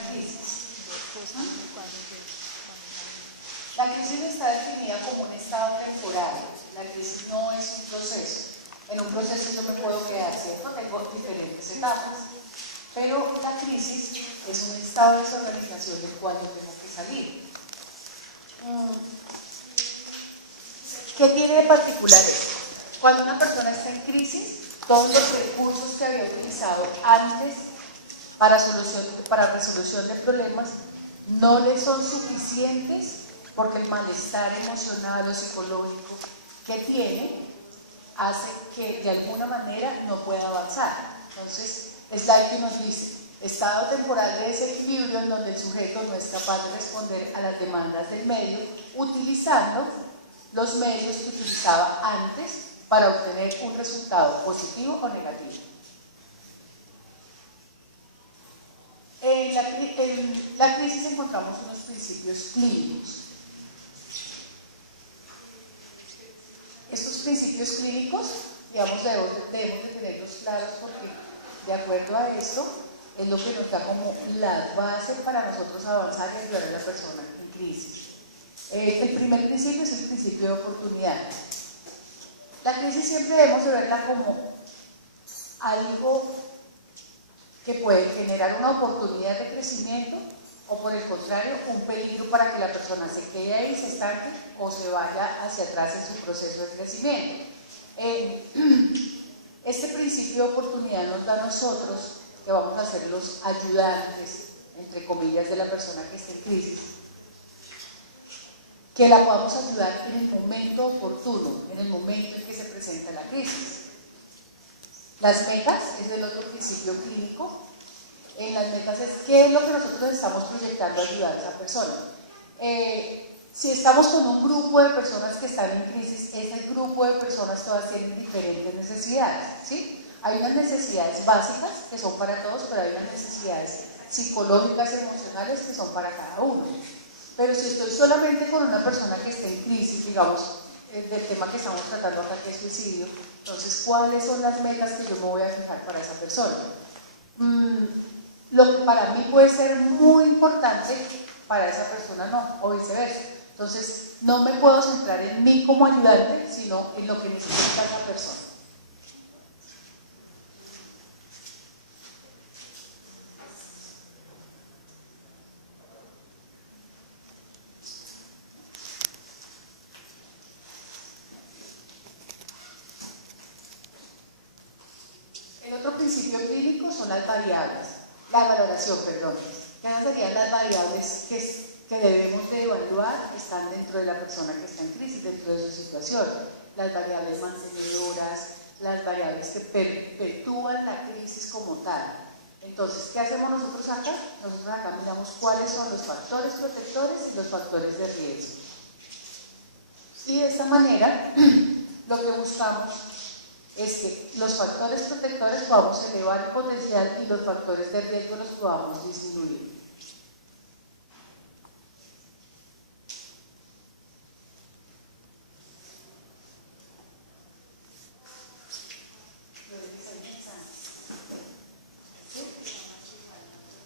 una crisis. La crisis está definida como un estado temporal. La crisis no es un proceso. En un proceso yo me puedo quedar, ¿cierto? Tengo diferentes etapas. Pero la crisis es un estado de desorganización del cual yo tengo que salir. ¿Qué tiene de particular esto? Cuando una persona está en crisis, todos los recursos que había utilizado antes para resolución de problemas no le son suficientes porque el malestar emocional o psicológico que tiene hace que de alguna manera no pueda avanzar. Entonces, Slacky nos dice, estado temporal de desequilibrio en donde el sujeto no es capaz de responder a las demandas del medio utilizando los medios que utilizaba antes para obtener un resultado positivo o negativo. En la crisis encontramos unos principios clínicos. Estos principios clínicos, digamos, debemos de tenerlos claros porque de acuerdo a esto es lo que nos da como la base para nosotros avanzar y ayudar a la persona en crisis. El primer principio es el principio de oportunidad. La crisis siempre debemos de verla como algo que puede generar una oportunidad de crecimiento o por el contrario, un peligro para que la persona se quede ahí, se estanque o se vaya hacia atrás en su proceso de crecimiento. Este principio de oportunidad nos da a nosotros, que vamos a ser los ayudantes, entre comillas, de la persona que esté en crisis, que la podamos ayudar en el momento oportuno, en el momento en que se presenta la crisis. Las metas es el otro principio clínico. En las metas es qué es lo que nosotros estamos proyectando a ayudar a esa persona. Si estamos con un grupo de personas que están en crisis, ese grupo de personas todas tienen diferentes necesidades, ¿sí? Hay unas necesidades básicas que son para todos, pero hay unas necesidades psicológicas y emocionales que son para cada uno. Pero si estoy solamente con una persona que esté en crisis, digamos, del tema que estamos tratando acá, que es suicidio, entonces, ¿cuáles son las metas que yo me voy a fijar para esa persona? Lo que para mí puede ser muy importante, para esa persona no, o viceversa. Entonces, no me puedo centrar en mí como ayudante, sino en lo que necesita esa persona. El otro principio clínico son las variables, la valoración, perdón. ¿Qué serían las variables que debemos de evaluar? Están dentro de la persona que está en crisis, dentro de su situación. Las variables mantenedoras, las variables que perpetúan la crisis como tal. Entonces, ¿qué hacemos nosotros acá? Nosotros acá miramos cuáles son los factores protectores y los factores de riesgo. Y de esta manera, lo que buscamos es que los factores protectores podamos elevar el potencial y los factores de riesgo los podamos disminuir.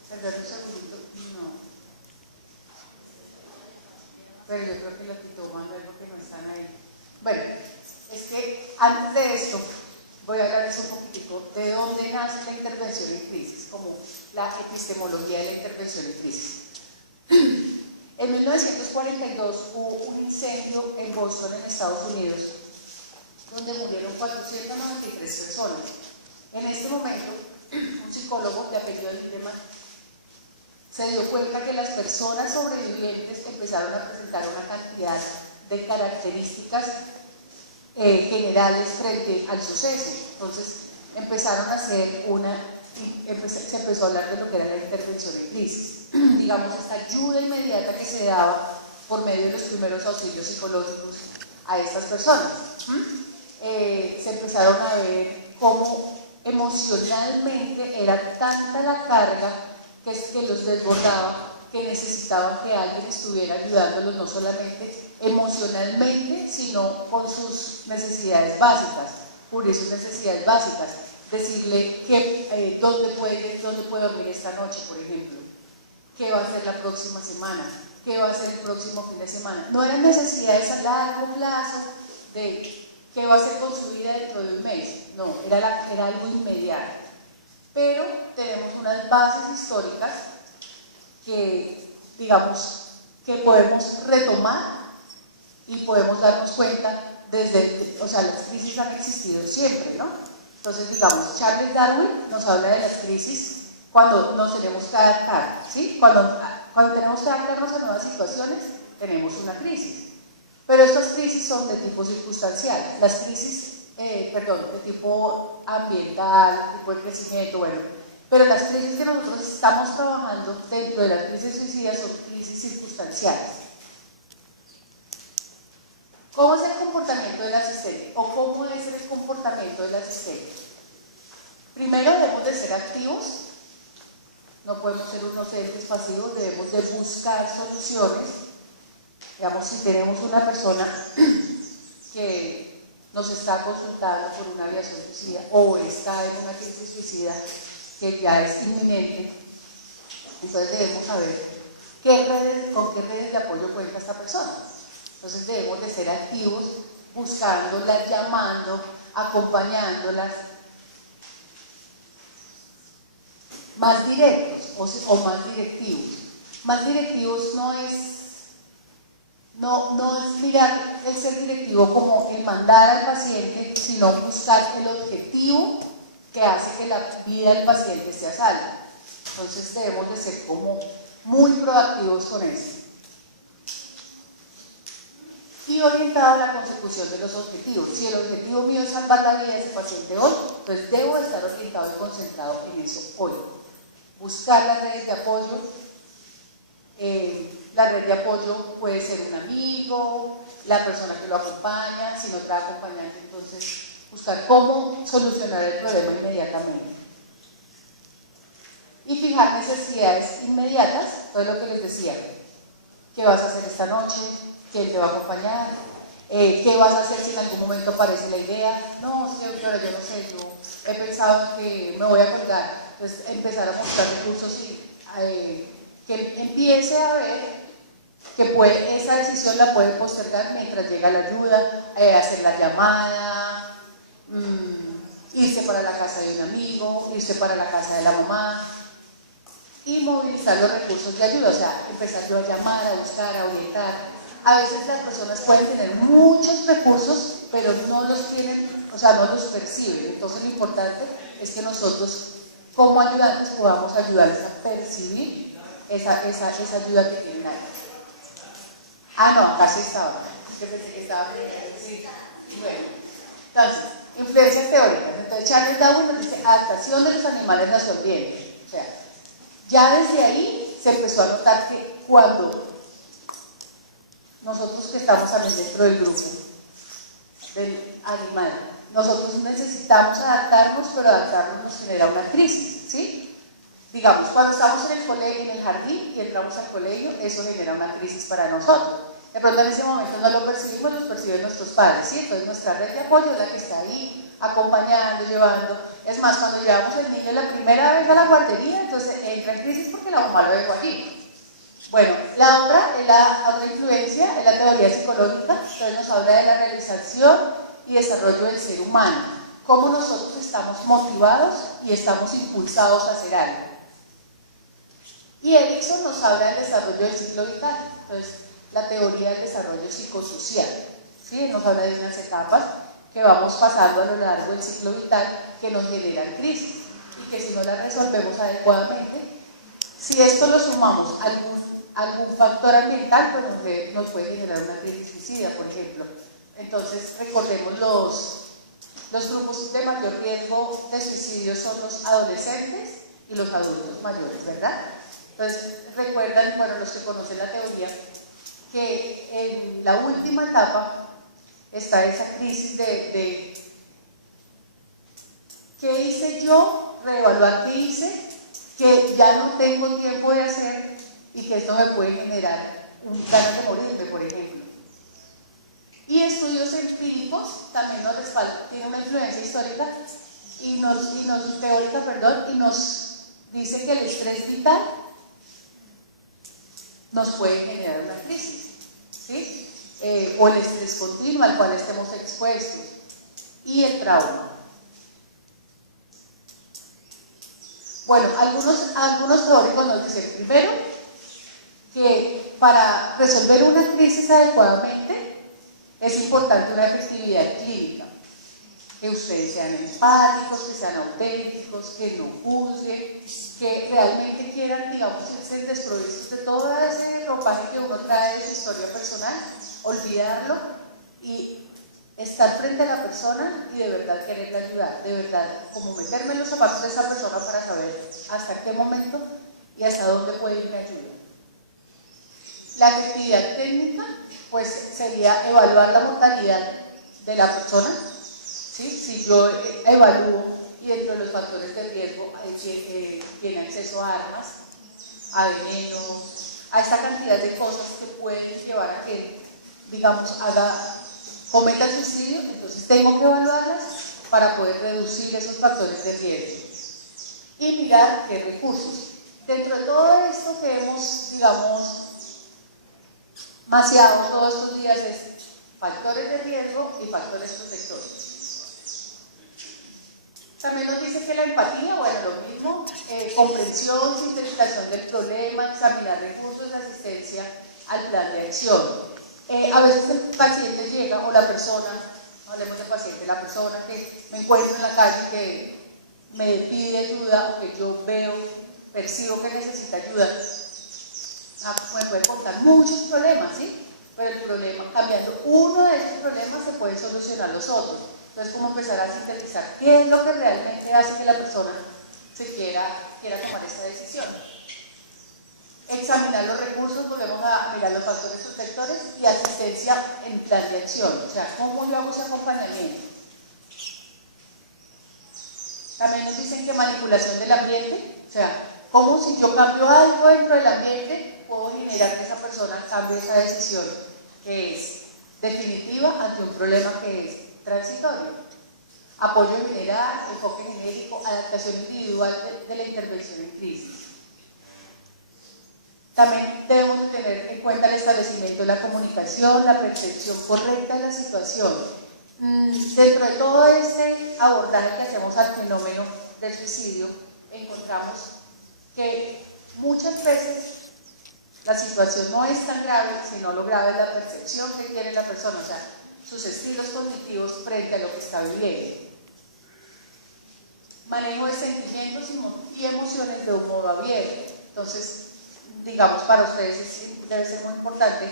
Perdón un segundito, no. Pero yo creo que lo quitó Manuel porque no están ahí. Bueno, es que antes de esto voy a hablarles un poquitico de dónde nace la intervención en crisis, como la epistemología de la intervención en crisis. En 1942 hubo un incendio en Boston, en Estados Unidos, donde murieron 493 personas. En este momento, un psicólogo de apellido Lieberman se dio cuenta que las personas sobrevivientes empezaron a presentar una cantidad de características generales frente al suceso. Entonces empezaron a hacer se empezó a hablar de lo que era la intervención en crisis. Digamos, esta ayuda inmediata que se daba por medio de los primeros auxilios psicológicos a estas personas. Se empezaron a ver cómo emocionalmente era tanta la carga que los desbordaba, que necesitaban que alguien estuviera ayudándolos no solamente emocionalmente, sino con sus necesidades básicas, cubrir sus necesidades básicas, decirle que, dónde puede dormir esta noche, por ejemplo, qué va a ser la próxima semana, qué va a ser el próximo fin de semana. No eran necesidades a largo plazo de qué va a ser con su vida dentro de un mes, no, era algo inmediato. Pero tenemos unas bases históricas que, digamos, que podemos retomar y podemos darnos cuenta o sea, las crisis han existido siempre, ¿no? Entonces, digamos, Charles Darwin nos habla de las crisis cuando nos tenemos que adaptar, ¿sí? Cuando tenemos que adaptarnos a nuevas situaciones, tenemos una crisis. Pero estas crisis son de tipo circunstancial. Las crisis, de tipo ambiental, tipo de crecimiento, bueno. Pero las crisis que nosotros estamos trabajando dentro de las crisis suicidas son crisis circunstanciales. ¿Cómo es el comportamiento del asistente? ¿O cómo es el comportamiento del asistente? Primero debemos de ser activos, no podemos ser unos entes pasivos, debemos de buscar soluciones. Digamos, si tenemos una persona que nos está consultando por una ideación suicida o está en una crisis suicida que ya es inminente, entonces debemos saber con qué redes de apoyo cuenta esta persona. Entonces debemos de ser activos, buscándolas, llamando, acompañándolas, más directos o más directivos. Más directivos no es mirar el ser directivo como el mandar al paciente, sino buscar el objetivo que hace que la vida del paciente sea salva. Entonces debemos de ser como muy proactivos con eso. Y orientado a la consecución de los objetivos. Si el objetivo mío es salvar la vida de ese paciente hoy, pues debo estar orientado y concentrado en eso hoy. Buscar las redes de apoyo. La red de apoyo puede ser un amigo, la persona que lo acompaña, si no trae acompañante, entonces buscar cómo solucionar el problema inmediatamente. Y fijar necesidades inmediatas, todo lo que les decía. ¿Qué vas a hacer esta noche? ¿Quién te va a acompañar? ¿Qué vas a hacer si en algún momento aparece la idea? No, señora, yo no sé, yo he pensado en que me voy a colgar. Entonces empezar a buscar recursos que empiece a ver que esa decisión la puede postergar mientras llega la ayuda, hacer la llamada, irse para la casa de un amigo, irse para la casa de la mamá y movilizar los recursos de ayuda, o sea, empezar yo a llamar, a buscar, a orientar. A veces las personas pueden tener muchos recursos, pero no los tienen, o sea, no los perciben. Entonces lo importante es que nosotros, como ayudantes, podamos ayudarles a percibir esa ayuda que tienen ahí. Ah, no, acá sí estaba. Yo pensé que estaba sí. Bueno, entonces, influencias teóricas. Entonces, Charles Darwin nos dice adaptación de los animales a su ambiente. O sea, ya desde ahí se empezó a notar que cuando nosotros que estamos también dentro del grupo del animal, nosotros necesitamos adaptarnos, pero adaptarnos nos genera una crisis, ¿sí? Digamos, cuando estamos en el jardín y entramos al colegio, eso genera una crisis para nosotros. De pronto en ese momento no lo percibimos, los perciben nuestros padres, ¿sí? Entonces nuestra red de apoyo es la que está ahí, acompañando, llevando. Es más, cuando llevamos el niño la primera vez a la guardería, entonces entra en crisis porque la mamá lo dejó allí. Bueno, la otra influencia es la teoría psicológica, entonces nos habla de la realización y desarrollo del ser humano, cómo nosotros estamos motivados y estamos impulsados a hacer algo. Y Erikson nos habla del desarrollo del ciclo vital, entonces la teoría del desarrollo psicosocial, ¿sí? Nos habla de unas etapas que vamos pasando a lo largo del ciclo vital que nos generan crisis y que si no las resolvemos adecuadamente, si esto lo sumamos a algún factor ambiental, pues nos puede generar una crisis suicida, por ejemplo. Entonces, recordemos los grupos de mayor riesgo de suicidio son los adolescentes y los adultos mayores, ¿verdad? Entonces, recuerdan, bueno, los que conocen la teoría, que en la última etapa está esa crisis de ¿qué hice yo? Reevaluar qué hice, que ya no tengo tiempo de hacer y que esto me puede generar ganas de morirme, por ejemplo. Y estudios empíricos también nos respaldan, tiene una influencia histórica teórica, y nos dice que el estrés vital nos puede generar una crisis, ¿sí? O el estrés continuo al cual estemos expuestos y el trauma. Bueno, algunos teóricos nos dicen primero que para resolver una crisis adecuadamente es importante una efectividad clínica, que ustedes sean empáticos, que sean auténticos, que no juzguen, que realmente quieran, digamos, ser desprovistos de todo ese ropaje que uno trae de su historia personal, olvidarlo y estar frente a la persona y de verdad quererle ayudar, de verdad, como meterme en los zapatos de esa persona para saber hasta qué momento y hasta dónde puede irme ayuda. La efectividad técnica, pues, sería evaluar la mortalidad de la persona, ¿sí? Si yo evalúo y dentro de los factores de riesgo tiene acceso a armas, a veneno, a esta cantidad de cosas que pueden llevar a que, digamos, cometa suicidio, entonces tengo que evaluarlas para poder reducir esos factores de riesgo y mirar qué recursos. Dentro de todo esto que hemos, digamos, maciado todos estos días es factores de riesgo y factores protectores. También nos dice que la empatía, bueno, lo mismo, comprensión, sintetización del problema, examinar recursos de asistencia al plan de acción. A veces el paciente llega, o la persona, no hablemos de paciente, la persona que me encuentro en la calle que me pide ayuda o que yo veo, percibo que necesita ayuda, me puede contar muchos problemas, ¿sí? Pero el problema, cambiando uno de esos problemas, se pueden solucionar los otros. Entonces, ¿cómo empezar a sintetizar qué es lo que realmente hace que la persona se quiera tomar esta decisión? Examinar los recursos, volvemos a mirar los factores protectores y asistencia en plan de acción, o sea, ¿cómo yo hago ese acompañamiento? También nos dicen que manipulación del ambiente, o sea, ¿cómo si yo cambio algo dentro del ambiente puedo generar que esa persona cambie esa decisión que es definitiva ante un problema que es transitorio? Apoyo general, enfoque genérico, adaptación individual de la intervención en crisis. También debemos de tener en cuenta el establecimiento de la comunicación, la percepción correcta de la situación. Dentro de todo este abordaje que hacemos al fenómeno del suicidio, encontramos que muchas veces la situación no es tan grave, sino lo grave es la percepción que tiene la persona, o sea, sus estilos cognitivos frente a lo que está viviendo. Manejo de sentimientos y emociones de un modo abierto. Entonces, digamos, para ustedes debe ser muy importante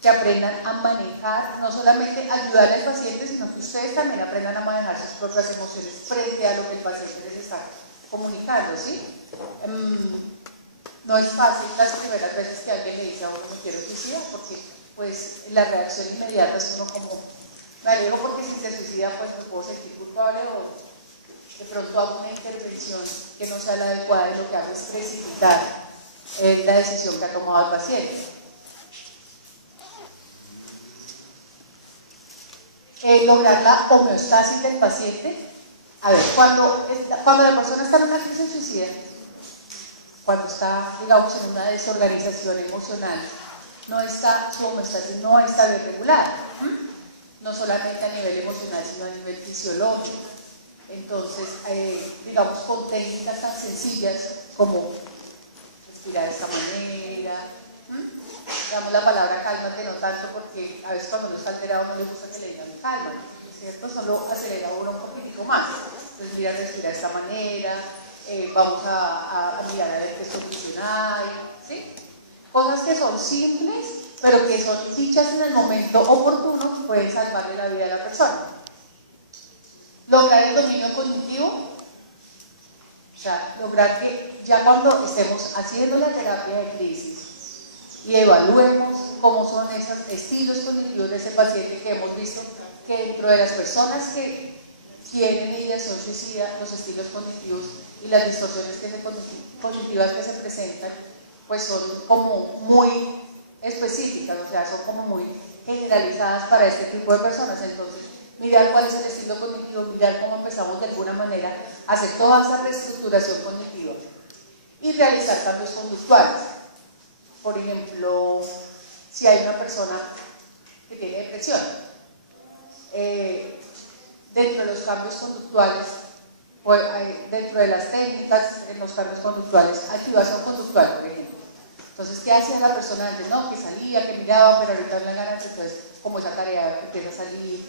que aprendan a manejar, no solamente ayudar al paciente, sino que ustedes también aprendan a manejar sus propias emociones frente a lo que el paciente les está comunicando, ¿sí? No es fácil las primeras veces que alguien le dice a uno me quiero suicidar, porque pues la reacción inmediata es uno como, me alejo porque si se suicida pues me puedo sentir culpable o de pronto hago una intervención que no sea la adecuada y lo que hago es precipitar la decisión que ha tomado el paciente. Lograr la homeostasis del paciente. A ver, cuando la persona está en una crisis suicida, cuando está, digamos, en una desorganización emocional, su homeostasis no está bien regular, no solamente a nivel emocional, sino a nivel fisiológico. Entonces, digamos, con técnicas tan sencillas como respirar de esta manera, digamos la palabra cálmate, no tanto porque a veces cuando uno está alterado no le gusta que le digan calma, ¿cierto? Solo acelera uno un poquitico más. Entonces, mira, respirar de esta manera, vamos a mirar a ver qué solución hay, ¿sí? Cosas que son simples, pero que son dichas en el momento oportuno, pueden salvarle la vida a la persona. Lograr el dominio cognitivo, o sea, lograr que ya cuando estemos haciendo la terapia de crisis y evaluemos cómo son esos estilos cognitivos de ese paciente, que hemos visto que dentro de las personas que tienen ideación suicida, los estilos cognitivos y las distorsiones cognitivas que se presentan, pues son como muy específicas, o sea, son como muy generalizadas para este tipo de personas. Entonces, mirar cuál es el estilo cognitivo, mirar cómo empezamos de alguna manera a hacer toda esa reestructuración cognitiva y realizar cambios conductuales. Por ejemplo, si hay una persona que tiene depresión, dentro de los cambios conductuales, dentro de las técnicas en los cambios conductuales, activación conductual, por ejemplo. Entonces, ¿qué hacía la persona antes? No, que salía, que miraba, pero ahorita no le ganas, entonces, como esa tarea empieza a salir,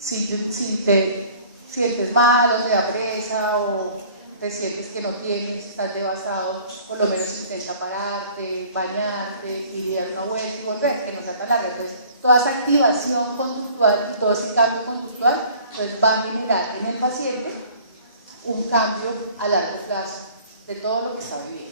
si te sientes mal o te da presa o te sientes que no tienes, estás devastado, por lo menos intenta pararte, bañarte, ir a dar una vuelta y volver, que no sea tan larga. Entonces, toda esa activación conductual y todo ese cambio conductual, entonces va a generar en el paciente un cambio a largo plazo de todo lo que está viviendo.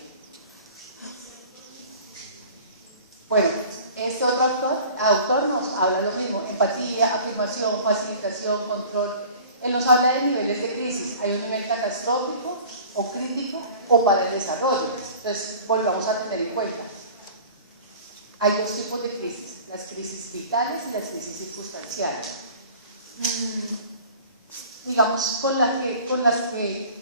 Bueno, este otro autor nos habla lo mismo: empatía, afirmación, facilitación, control. Él nos habla de niveles de crisis. Hay un nivel catastrófico o crítico o para el desarrollo. Entonces, volvamos a tener en cuenta. Hay dos tipos de crisis: las crisis vitales y las crisis circunstanciales. Digamos, con las que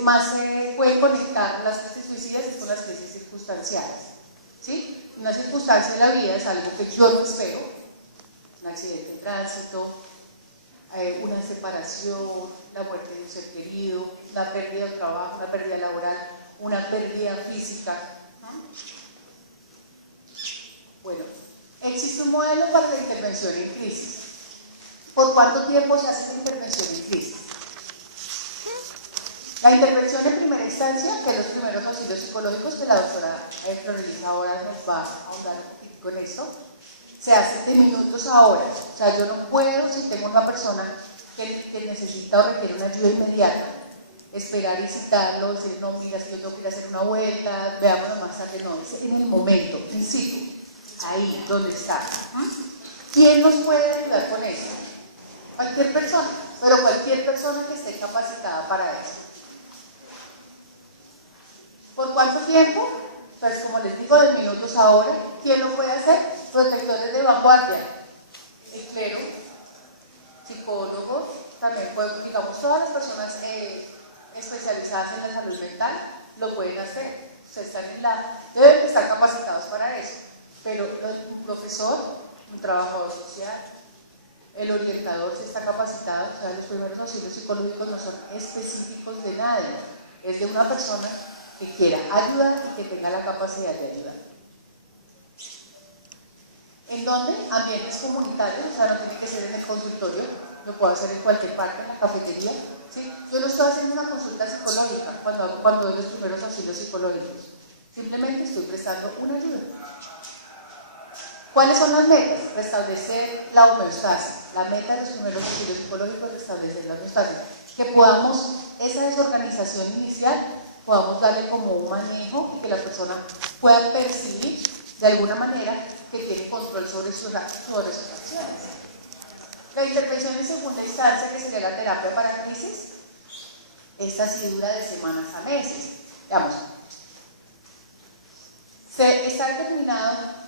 más se pueden conectar las crisis suicidas es con las crisis circunstanciales. ¿Sí? Una circunstancia en la vida es algo que yo no espero: un accidente de tránsito, una separación, la muerte de un ser querido, una pérdida de trabajo, una pérdida laboral, una pérdida física. Bueno, existe un modelo para la intervención en crisis. ¿Por cuánto tiempo se hace la intervención en crisis? La intervención en primera instancia, que es los primeros auxilios psicológicos, que la doctora Florelisa ahora nos va a ahondar un poquito con esto, se hace de minutos a horas. O sea, yo no puedo, si tengo una persona que necesita o requiere una ayuda inmediata, esperar y citarlo, decir, no, mira, si yo tengo que ir a hacer una vuelta, veámonos más tarde. No, es en el momento, in situ, ahí, donde está. ¿Quién nos puede ayudar con eso? Cualquier persona, pero cualquier persona que esté capacitada para eso. ¿Por cuánto tiempo? Pues como les digo, de minutos a horas. ¿Quién lo puede hacer? Protectores de vanguardia, el clero, psicólogos, también pueden, digamos, todas las personas especializadas en la salud mental lo pueden hacer. Ustedes están deben estar capacitados para eso. Pero un profesor, un trabajador social, el orientador, si está capacitado. O sea, los primeros auxilios psicológicos no son específicos de nadie, es de una persona que quiera ayudar y que tenga la capacidad de ayudar. ¿En dónde? Ambientes comunitarios, o sea, no tiene que ser en el consultorio, lo puedo hacer en cualquier parte, en la cafetería. ¿Sí? Yo no estoy haciendo una consulta psicológica cuando doy los primeros auxilios psicológicos, simplemente estoy prestando una ayuda. ¿Cuáles son las metas? Restablecer la homeostasis. La meta de los primeros auxilios psicológicos es restablecer la homeostasis. Que podamos, esa desorganización inicial, podamos darle como un manejo y que la persona pueda percibir de alguna manera que tiene control sobre sus acciones. La intervención en segunda instancia, que sería la terapia para crisis, esta sí dura de semanas a meses. Digamos, está determinado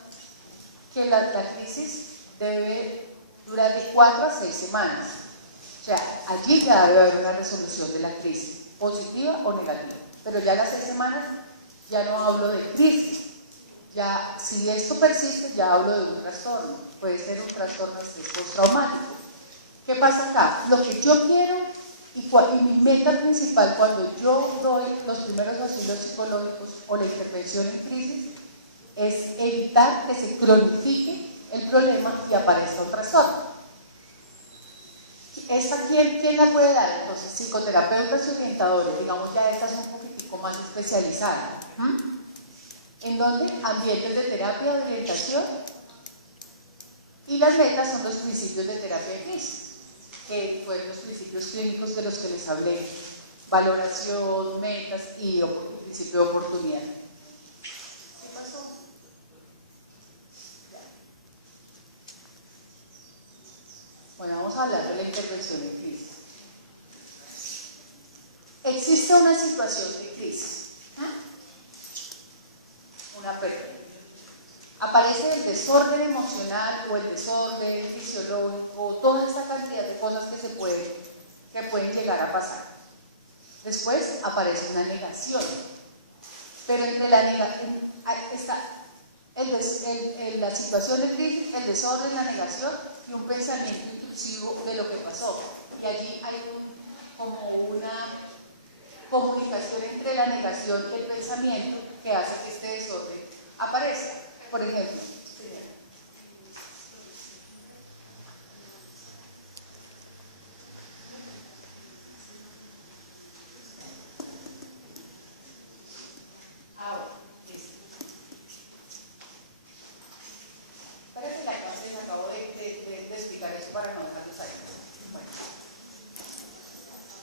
que la crisis debe durar de 4 a 6 semanas. O sea, allí ya debe haber una resolución de la crisis, positiva o negativa. Pero ya a las 6 semanas ya no hablo de crisis. Ya, si esto persiste, ya hablo de un trastorno. Puede ser un trastorno de estrés postraumático. ¿Qué pasa acá? Lo que yo quiero y mi meta principal cuando yo doy los primeros auxilios psicológicos o la intervención en crisis es evitar que se cronifique el problema y aparezca un trastorno. ¿Esta quién la puede dar? Entonces, psicoterapeutas y orientadores, digamos, ya esta es un poquitico más especializada. ¿En dónde? Ambientes de terapia, de orientación. Y las metas son los principios de terapia de crisis, que fueron los principios clínicos de los que les hablé: valoración, metas y principio de oportunidad. ¿Qué pasó? Bueno, vamos a hablar de la intervención en crisis. Existe una situación de crisis, una pérdida. Aparece el desorden emocional o el desorden fisiológico, toda esta cantidad de cosas que pueden llegar a pasar. Después aparece una negación. pero entre la negación está la situación de crisis, el desorden, la negación y un pensamiento intrusivo de lo que pasó. Y allí hay como una comunicación entre la negación y el pensamiento que hace que este desorden aparezca. Por ejemplo,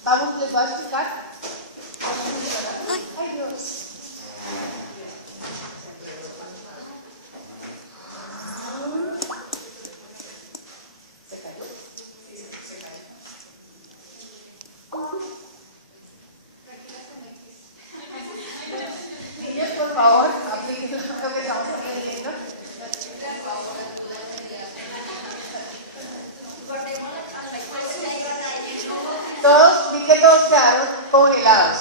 vamos, les voy a explicar cómo funciona. ¡Ay, Dios! ¿Se cayó? Sí, se cayó. Niños, por favor, apliquen lo que estamos aprendiendo. Todos, vi que todos quedaron congelados.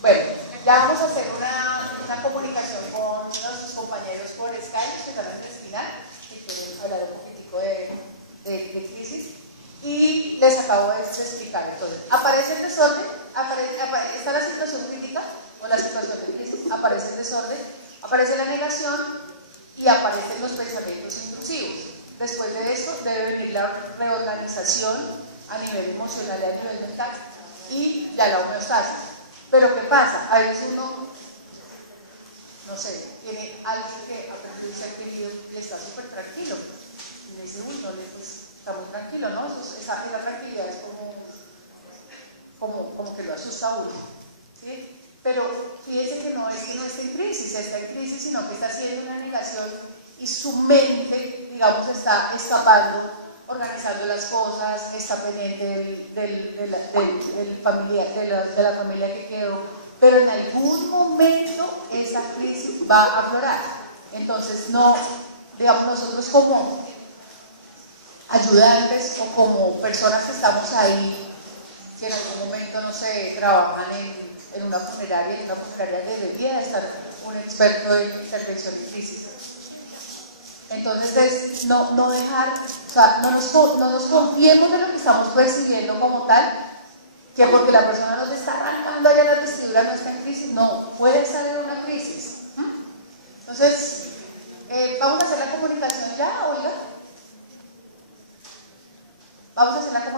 Bueno, ya vamos a hacer una comunicación con nuestros compañeros por Skype, que están en el final, y pueden hablar un poquitico de crisis. Y les acabo de explicar. Entonces, aparece el desorden, está la situación crítica o la situación de crisis, aparece el desorden, aparece la negación y aparecen los pensamientos intrusivos. Después de esto debe venir la reorganización a nivel emocional y a nivel mental y ya la homeostasis. Pero ¿qué pasa? A veces uno, no sé, tiene alguien que aprendió y se ha querido y está súper tranquilo y le dice, uy, no, pues está muy tranquilo, ¿no? Esa tranquilidad es como que lo asusta a uno, ¿sí? Pero fíjese que no está en crisis, sino que está haciendo una negación y su mente, digamos, está escapando, organizando las cosas, está pendiente del familiar, de la familia que quedó, pero en algún momento esa crisis va a aflorar. Entonces, no, digamos, nosotros como ayudantes o como personas que estamos ahí, que en algún momento, no sé, trabajan en una funeraria debería estar un experto en intervención de crisis. Entonces, no dejar, o sea, no nos confiemos de lo que estamos percibiendo como tal, que porque la persona nos está arrancando allá en la vestidura no está en crisis, no, puede estar en una crisis. Entonces, vamos a hacer la comunicación ya, Olga. Vamos a hacer la comunicación.